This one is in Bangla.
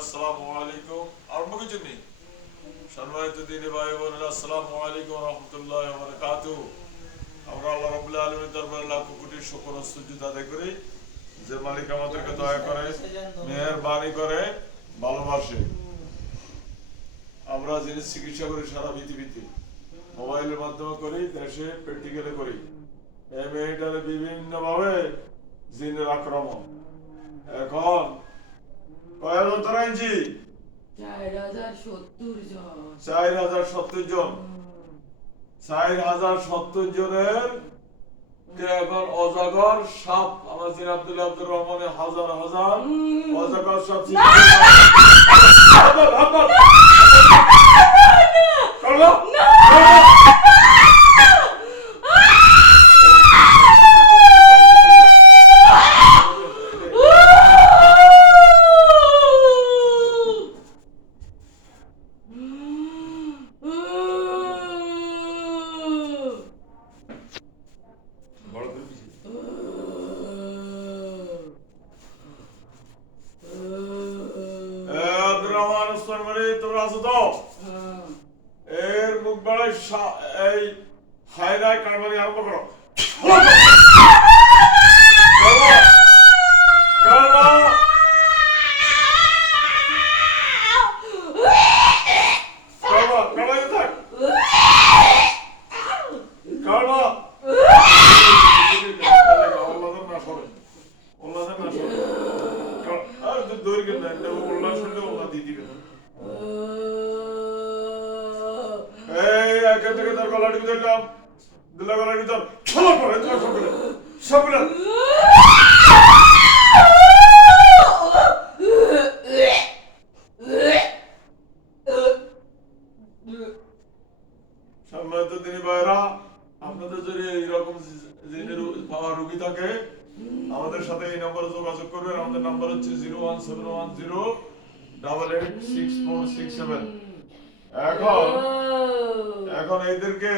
আসসালামু আলাইকুম। আরম্ভ কিছু নেই। সম্মানিত দিনী ভাই বোনেরা, আসসালামু আলাইকুম ওয়া রাহমাতুল্লাহি ওয়া বারাকাতুহু। আমরা আল্লাহ রাব্বুল আলামিনের দরবারে লাখ কোটি শুকর ও সুজুদ আদায় করি, যে মালিক আমাদেরকে দয়া করে, মেহেরবানি করে, ভালোবাসে। আমরা জিনিস চিকিৎসা করি সারা পৃথিবীতে, মোবাইলের মাধ্যমে করি, দেশে প্র্যাকটিক্যালে করি। এই মেয়েটারে বিভিন্ন ভাবে জিনের আক্রমণ। এখন কয় হাজার তোরা ইঞ্চি? 4070 জন। 4070 জনের এখন অজাগর সাপ, আমার জিন আব্দুর রহমানের হাজার হাজার অজাগর সাপ এর মুখ বাড়ায় এই হায়রায় কারবারি আরম্ভ করো। আপনাদের যদি এইরকম রোগী থাকে আমাদের সাথে এই নম্বরে যোগাযোগ করবেন। আমাদের নাম্বার হচ্ছে 01710886467। এখন এদেরকে